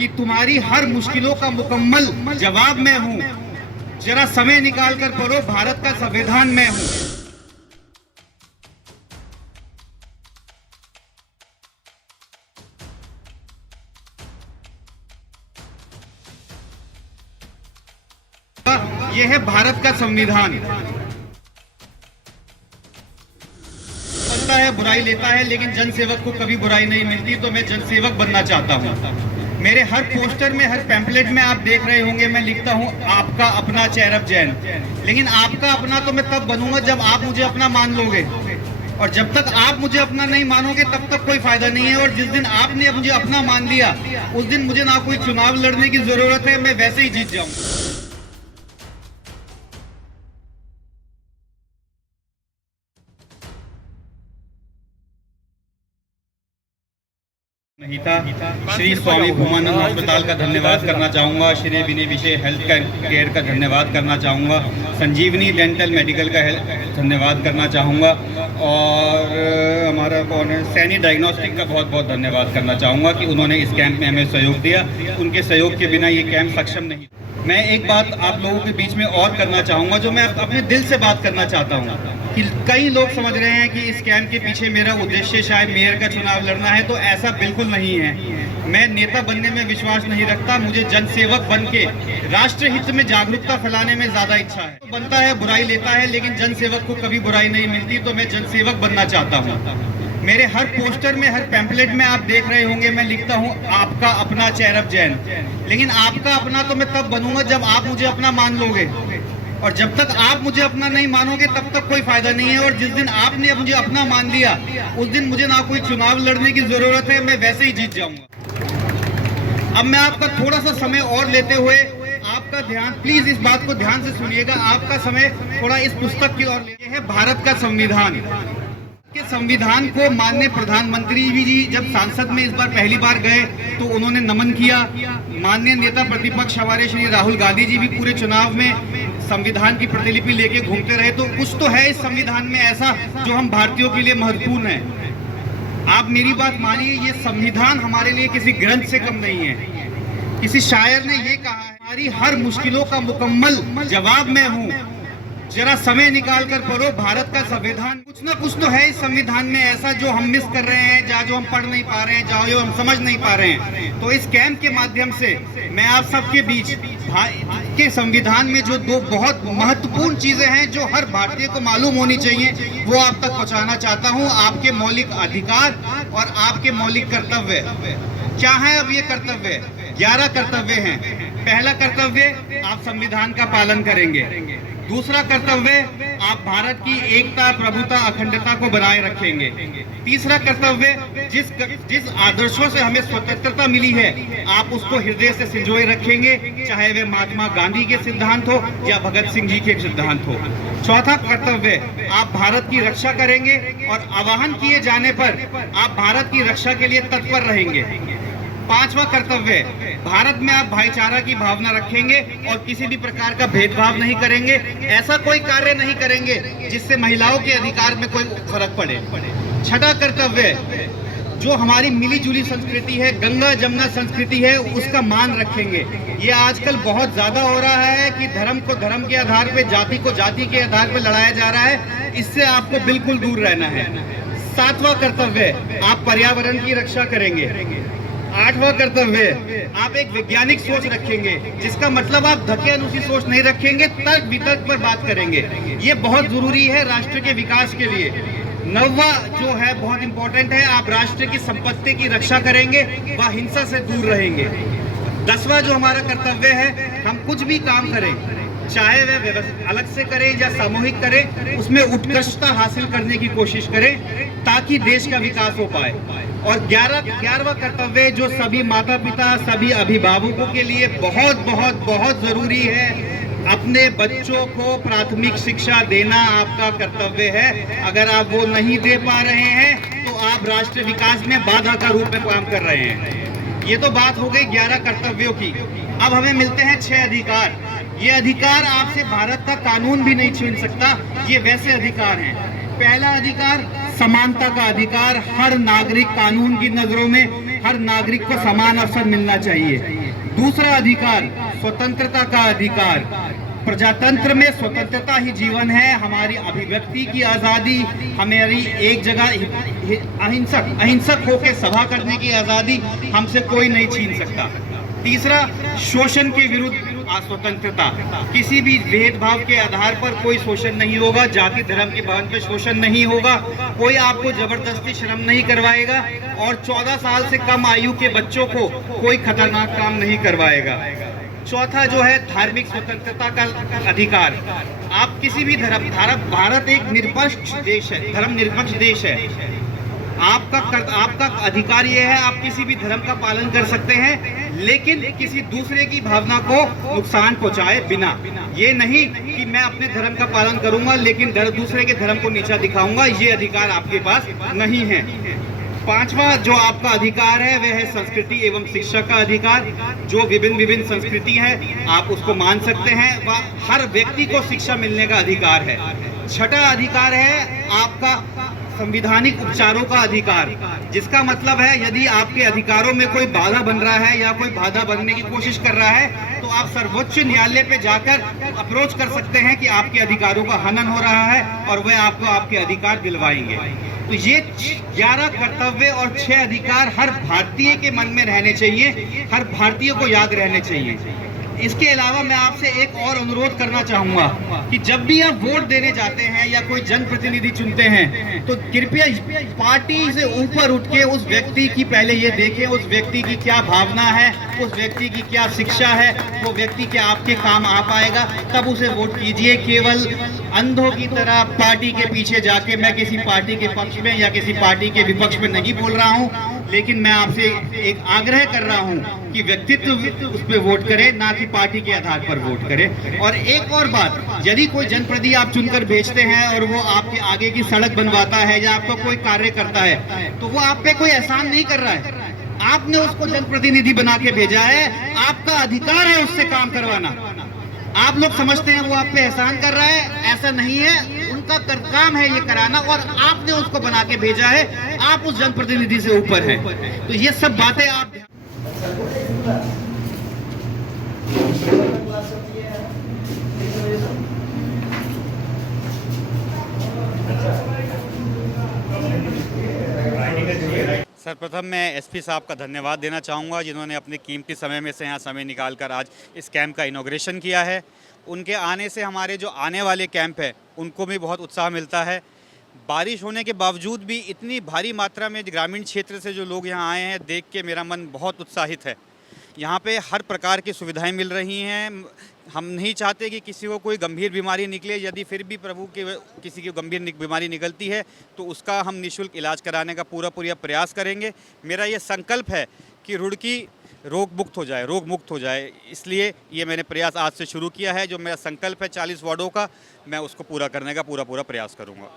कि तुम्हारी हर मुश्किलों का मुकम्मल जवाब मैं हूं। जरा समय निकाल कर पढ़ो, भारत का संविधान मैं हूं। यह है भारत का संविधान। बनता है, बुराई लेता है, लेकिन जनसेवक को कभी बुराई नहीं मिलती। तो मैं जनसेवक बनना चाहता हूँ। मेरे हर पोस्टर में, हर पैम्पलेट में आप देख रहे होंगे मैं लिखता हूँ आपका अपना चेरप जैन। लेकिन आपका अपना तो मैं तब बनूंगा जब आप मुझे अपना मान लोगे, और जब तक आप मुझे अपना नहीं मानोगे तब तक कोई फायदा नहीं है। और जिस दिन आपने मुझे अपना मान लिया उस दिन मुझे ना कोई चुनाव लड़ने की जरूरत है, मैं वैसे ही जीत जाऊंगा। श्री स्वामी भूमानंद अस्पताल का धन्यवाद करना चाहूँगा। श्री विनय विषय हेल्थ केयर का धन्यवाद करना चाहूँगा। संजीवनी डेंटल मेडिकल का धन्यवाद करना चाहूँगा। और हमारा कौन है, सैनी डायग्नोस्टिक का बहुत बहुत धन्यवाद करना चाहूँगा कि उन्होंने इस कैंप में हमें सहयोग दिया। उनके सहयोग के बिना ये कैंप सक्षम नहीं। मैं एक बात आप लोगों के बीच में और करना चाहूँगा, जो मैं अपने दिल से बात करना चाहता हूँ कि कई लोग समझ रहे हैं कि इस कैंप के पीछे मेरा उद्देश्य शायद मेयर का चुनाव लड़ना है। तो ऐसा बिल्कुल नहीं है। मैं नेता बनने में विश्वास नहीं रखता। मुझे जनसेवक बन के राष्ट्र हित में जागरूकता फैलाने में ज्यादा इच्छा है। तो बनता है, बुराई लेता है, लेकिन जनसेवक को कभी बुराई नहीं मिलती। तो मैं जनसेवक बनना चाहता हूँ। मेरे हर पोस्टर में, हर पैम्पलेट में आप देख रहे होंगे मैं लिखता हूँ आपका अपना चेरप जैन। लेकिन आपका अपना तो मैं तब बनूंगा जब आप मुझे अपना मान लोगे, और जब तक आप मुझे अपना नहीं मानोगे तब तक कोई फायदा नहीं है। और जिस दिन आपने मुझे अपना मान लिया उस दिन मुझे ना कोई चुनाव लड़ने की जरूरत है, मैं वैसे ही जीत जाऊंगा। अब मैं आपका थोड़ा सा समय और लेते हुए आपका ध्यान, प्लीज इस बात को ध्यान से सुनिएगा, आपका समय थोड़ा इस पुस्तक की ओर ले। है भारत का संविधान। के संविधान को माननीय प्रधानमंत्री जी जब सांसद में इस बार पहली बार गए तो उन्होंने नमन किया। माननीय नेता प्रतिपक्ष हमारे श्री राहुल गांधी जी भी पूरे चुनाव में संविधान की प्रतिलिपि लेके घूमते रहे। तो कुछ तो है इस संविधान में ऐसा जो हम भारतीयों के लिए महत्वपूर्ण है। आप मेरी बात मानिए, ये संविधान हमारे लिए किसी ग्रंथ से कम नहीं है। किसी शायर ने ये कहा है, हमारी हर मुश्किलों का मुकम्मल जवाब मैं हूँ। जरा समय निकाल कर पढ़ो, भारत का संविधान। कुछ ना कुछ तो है इस संविधान में ऐसा जो हम मिस कर रहे हैं, जहाँ जो हम पढ़ नहीं पा रहे हैं, जहाँ जो हम समझ नहीं पा रहे हैं। तो इस कैंप के माध्यम से मैं आप सबके बीच के संविधान में जो दो बहुत महत्वपूर्ण चीजें हैं जो हर भारतीय को मालूम होनी चाहिए, वो आप तक पहुँचाना चाहता हूँ। आपके मौलिक अधिकार और आपके मौलिक कर्तव्य क्या है। अब ये कर्तव्य 11 कर्तव्य हैं। पहला कर्तव्य, आप संविधान का पालन करेंगे। दूसरा कर्तव्य, आप भारत की एकता, प्रभुता, अखंडता को बनाए रखेंगे। तीसरा कर्तव्य, जिस आदर्शों से हमें स्वतंत्रता मिली है आप उसको हृदय से संजोए रखेंगे, चाहे वे महात्मा गांधी के सिद्धांत हो या भगत सिंह जी के सिद्धांत हो। चौथा कर्तव्य, आप भारत की रक्षा करेंगे और आह्वान किए जाने पर आप भारत की रक्षा के लिए तत्पर रहेंगे। पांचवा कर्तव्य, भारत में आप भाईचारा की भावना रखेंगे और किसी भी प्रकार का भेदभाव नहीं करेंगे। ऐसा कोई कार्य नहीं करेंगे जिससे महिलाओं के अधिकार में कोई फर्क पड़े। छठा कर्तव्य, जो हमारी मिली जुली संस्कृति है, गंगा जमुना संस्कृति है, उसका मान रखेंगे। ये आजकल बहुत ज्यादा हो रहा है कि धर्म को धर्म के आधार पे, जाति को जाति के आधार पे लड़ाया जा रहा है। इससे आपको बिल्कुल दूर रहना है। सातवां कर्तव्य, आप पर्यावरण की रक्षा करेंगे। आठवां कर्तव्य, आप एक वैज्ञानिक सोच रखेंगे, जिसका मतलब आप धक्के सोच नहीं रखेंगे, तर्क वितर्क पर बात करेंगे। ये बहुत जरूरी है राष्ट्र के विकास के लिए। नौवां जो है बहुत इंपॉर्टेंट है, आप राष्ट्र की संपत्ति की रक्षा करेंगे व हिंसा से दूर रहेंगे। 10वां जो हमारा कर्तव्य है, हम कुछ भी काम करें, चाहे वह अलग से करें या सामूहिक करें, उसमें उत्कृष्टता हासिल करने की कोशिश करें ताकि देश का विकास हो पाए। और 11वां कर्तव्य जो सभी माता पिता, सभी अभिभावकों के लिए बहुत बहुत बहुत जरूरी है, अपने बच्चों को प्राथमिक शिक्षा देना आपका कर्तव्य है। अगर आप वो नहीं दे पा रहे हैं तो आप राष्ट्र विकास में बाधा का रूप में काम कर रहे हैं। ये तो बात हो गई 11 कर्तव्यों की। अब हमें मिलते हैं 6 अधिकार। ये अधिकार आपसे भारत का कानून भी नहीं छीन सकता। ये वैसे अधिकार हैं। पहला अधिकार, समानता का अधिकार। हर नागरिक कानून की नजरों में हर नागरिक को समान अवसर मिलना चाहिए। दूसरा अधिकार, स्वतंत्रता का अधिकार। प्रजातंत्र में स्वतंत्रता ही जीवन है। हमारी अभिव्यक्ति की आज़ादी, हमारी एक जगह अहिंसक होकर सभा करने की आज़ादी हमसे कोई नहीं छीन सकता। तीसरा, शोषण के विरुद्ध स्वतंत्रता। किसी भी भेदभाव के आधार पर कोई शोषण नहीं होगा, जाति धर्म के बहन पे शोषण नहीं होगा, कोई आपको जबरदस्ती श्रम नहीं करवाएगा और 14 साल से कम आयु के बच्चों को कोई खतरनाक काम नहीं करवाएगा। चौथा जो है धार्मिक स्वतंत्रता का अधिकार। आप किसी भी भारत एक निरपेक्ष देश है, धर्म निरपेक्ष देश है। आपका अधिकार यह है, आप किसी भी धर्म का पालन कर सकते हैं, लेकिन किसी दूसरे की भावना को नुकसान पहुंचाए बिना। ये नहीं कि मैं अपने धर्म का पालन करूंगा लेकिन दूसरे के धर्म को नीचा दिखाऊंगा, ये अधिकार आपके पास नहीं है। पांचवा जो आपका अधिकार है वह है संस्कृति एवं शिक्षा का अधिकार। जो विभिन्न संस्कृति है आप उसको मान सकते हैं, वह हर व्यक्ति को शिक्षा मिलने का अधिकार है। छठा अधिकार है आपका संविधानिक उपचारों का अधिकार, जिसका मतलब है यदि आपके अधिकारों में कोई बाधा बन रहा है या कोई बाधा बनने की कोशिश कर रहा है तो आप सर्वोच्च न्यायालय पे जाकर अप्रोच कर सकते हैं कि आपके अधिकारों का हनन हो रहा है और वह आपको आपके अधिकार दिलवाएंगे। तो ये 11 कर्तव्य और 6 अधिकार हर भारतीय के मन में रहने चाहिए, हर भारतीय को याद रहने चाहिए। इसके अलावा मैं आपसे एक और अनुरोध करना चाहूंगा कि जब भी आप वोट देने जाते हैं या कोई जनप्रतिनिधि चुनते हैं तो कृपया पार्टी से ऊपर उठ के उस व्यक्ति की पहले ये देखें, उस व्यक्ति की क्या भावना है, उस व्यक्ति की क्या शिक्षा है, वो व्यक्ति क्या आपके काम आ पाएगा, तब उसे वोट कीजिए। केवल अंधों की तरह पार्टी के पीछे जाके, मैं किसी पार्टी के पक्ष में या किसी पार्टी के विपक्ष में नहीं बोल रहा हूँ, लेकिन मैं आपसे एक आग्रह कर रहा हूं कि व्यक्तित्व उस पर वोट करें, ना कि पार्टी के आधार पर वोट करें। और एक और बात, यदि कोई जनप्रतिनिधि आप चुनकर भेजते हैं और वो आपके आगे की सड़क बनवाता है या आपका कोई कार्य करता है तो वो आप पे कोई एहसान नहीं कर रहा है, आपने उसको जनप्रतिनिधि बना के भेजा है, आपका अधिकार है उससे काम करवाना। आप लोग समझते हैं वो आप पे एहसान कर रहा है, ऐसा नहीं है, उनका काम है ये कराना और आपने उसको बना के भेजा है, आप उस जनप्रतिनिधि से ऊपर हैं। तो ये सब बातें आप सर्वप्रथम मैं एसपी साहब का धन्यवाद देना चाहूँगा जिन्होंने अपने कीमती समय में से यहाँ समय निकालकर आज इस कैंप का इनॉग्रेशन किया है। उनके आने से हमारे जो आने वाले कैंप है उनको भी बहुत उत्साह मिलता है। बारिश होने के बावजूद भी इतनी भारी मात्रा में ग्रामीण क्षेत्र से जो लोग यहाँ आए हैं, देख के मेरा मन बहुत उत्साहित है। यहाँ पे हर प्रकार की सुविधाएं मिल रही हैं। हम नहीं चाहते कि किसी को कोई गंभीर बीमारी निकले, यदि फिर भी प्रभु के किसी की गंभीर बीमारी निकलती है तो उसका हम निःशुल्क इलाज कराने का पूरा प्रयास करेंगे। मेरा ये संकल्प है कि रुड़की रोग मुक्त हो जाए, इसलिए ये मैंने प्रयास आज से शुरू किया है। जो मेरा संकल्प है 40 वार्डों का, मैं उसको पूरा करने का पूरा प्रयास करूँगा।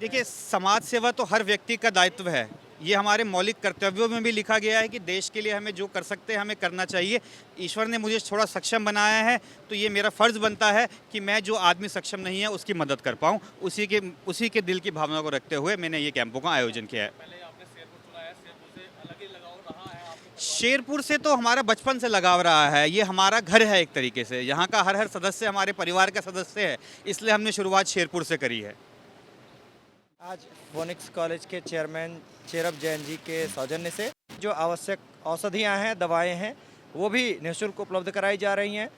देखिए, समाज सेवा तो हर व्यक्ति का दायित्व है, ये हमारे मौलिक कर्तव्यों में भी लिखा गया है कि देश के लिए हमें जो कर सकते हैं हमें करना चाहिए। ईश्वर ने मुझे थोड़ा सक्षम बनाया है तो ये मेरा फ़र्ज़ बनता है कि मैं जो आदमी सक्षम नहीं है उसकी मदद कर पाऊँ। उसी के दिल की भावना को रखते हुए मैंने ये कैंपों का आयोजन किया है। शेरपुर से तो हमारा बचपन से लगाव रहा है, ये हमारा घर है एक तरीके से, यहाँ का हर सदस्य हमारे परिवार का सदस्य है, इसलिए हमने शुरुआत शेरपुर से करी है। आज फोनिक्स कॉलेज के चेयरमैन चेरब जैन जी के सौजन्य से जो आवश्यक औषधियाँ हैं, दवाएं हैं, वो भी निःशुल्क उपलब्ध कराई जा रही हैं।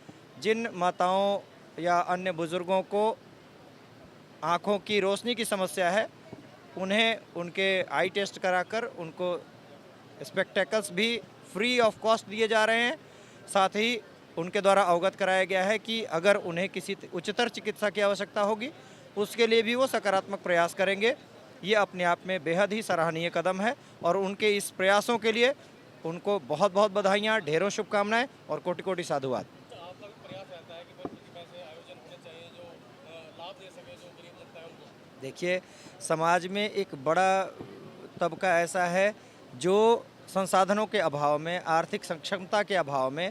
जिन माताओं या अन्य बुज़ुर्गों को आँखों की रोशनी की समस्या है, उन्हें उनके आई टेस्ट कराकर उनको स्पेक्टेकल्स भी फ्री ऑफ कॉस्ट दिए जा रहे हैं। साथ ही उनके द्वारा अवगत कराया गया है कि अगर उन्हें किसी उच्चतर चिकित्सा की आवश्यकता होगी उसके लिए भी वो सकारात्मक प्रयास करेंगे। ये अपने आप में बेहद ही सराहनीय कदम है और उनके इस प्रयासों के लिए उनको बहुत बहुत बधाइयाँ, ढेरों शुभकामनाएं और कोटि कोटि साधुवाद। देखिए, समाज में एक बड़ा तबका ऐसा है जो संसाधनों के अभाव में, आर्थिक सक्षमता के अभाव में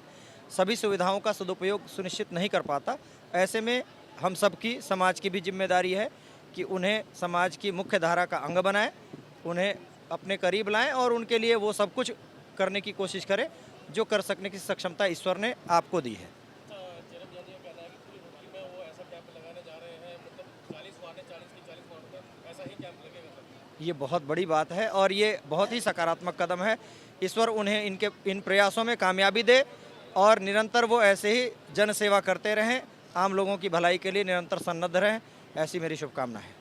सभी सुविधाओं का सदुपयोग सुनिश्चित नहीं कर पाता। ऐसे में हम सबकी, समाज की भी जिम्मेदारी है कि उन्हें समाज की मुख्य धारा का अंग बनाएं, उन्हें अपने करीब लाएं और उनके लिए वो सब कुछ करने की कोशिश करें जो कर सकने की सक्षमता ईश्वर ने आपको दी है। चेरब जैन जी का कहना है कि पूरी हुगली में वो ऐसा कैंप लगाने जा रहे हैं, मतलब 40 वार्ड है, 40 की 40 वार्ड में ऐसा ही कैंप लगेगा सर। ये बहुत बड़ी बात है और ये बहुत ही सकारात्मक कदम है। ईश्वर उन्हें इनके इन प्रयासों में कामयाबी दे और निरंतर वो ऐसे ही जन सेवा करते रहें, आम लोगों की भलाई के लिए निरंतर सन्नद्ध रहें, ऐसी मेरी शुभकामना है।